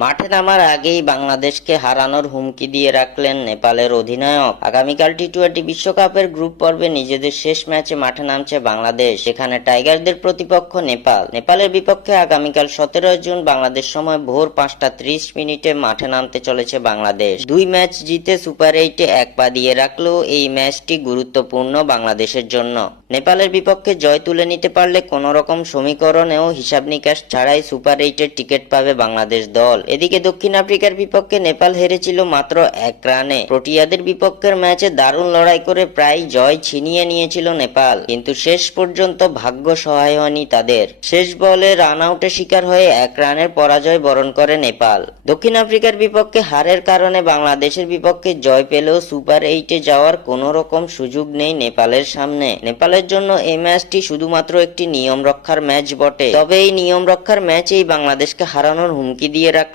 মাঠে নামার আগেই বাংলাদেশকে হারানোর হুমকি দিয়ে রাখলেন নেপালের অধিনায়ক। আগামীকাল টি-20 বিশ্বকাপের গ্রুপ পর্বে নিজেদের শেষ ম্যাচে মাঠে নামছে বাংলাদেশ। সেখানে টাইগারদের প্রতিপক্ষ নেপাল। নেপালের বিপক্ষে আগামীকাল 17 জুন বাংলাদেশ সময় ভোর 5টা 30 মিনিটে মাঠে নামতে চলেছে বাংলাদেশ। দুই ম্যাচ জিতে সুপার 8-এ এক পা দিয়ে রাখলেও এই ম্যাচটি গুরুত্বপূর্ণ বাংলাদেশের জন্য। নেপালের বিপক্ষে জয় তুলে নিতে পারলে কোন রকম সমীকরণেও হিসাব নিকাশ ছাড়াই সুপার 8-এর টিকিট পাবে বাংলাদেশ দল। এদিকে দক্ষিণ আফ্রিকার বিপক্ষে নেপাল হেরেছিল মাত্র 1 রানে। প্রোটিয়াদের বিপক্ষের ম্যাচে দারুণ লড়াই করে প্রায় জয় ছিনিয়ে নিয়েছিল নেপাল, কিন্তু শেষ পর্যন্ত ভাগ্য সহায় হয়নি তাদের। শেষ বলে রান আউটের শিকার হয়ে 1 রানের পরাজয় বরণ করে নেপাল। দক্ষিণ আফ্রিকার বিপক্ষে হারের কারণে বাংলাদেশের বিপক্ষে জয় পেলেও সুপার 8-এ যাওয়ার কোন রকম সুযোগ নেই নেপালের সামনে। নেপালের জন্য এই ম্যাচটি শুধুমাত্র একটি নিয়ম রক্ষার ম্যাচ বটে, তবে এই নিয়ম রক্ষার ম্যাচেই বাংলাদেশকে হারানোর হুমকি দিয়ে রাখলে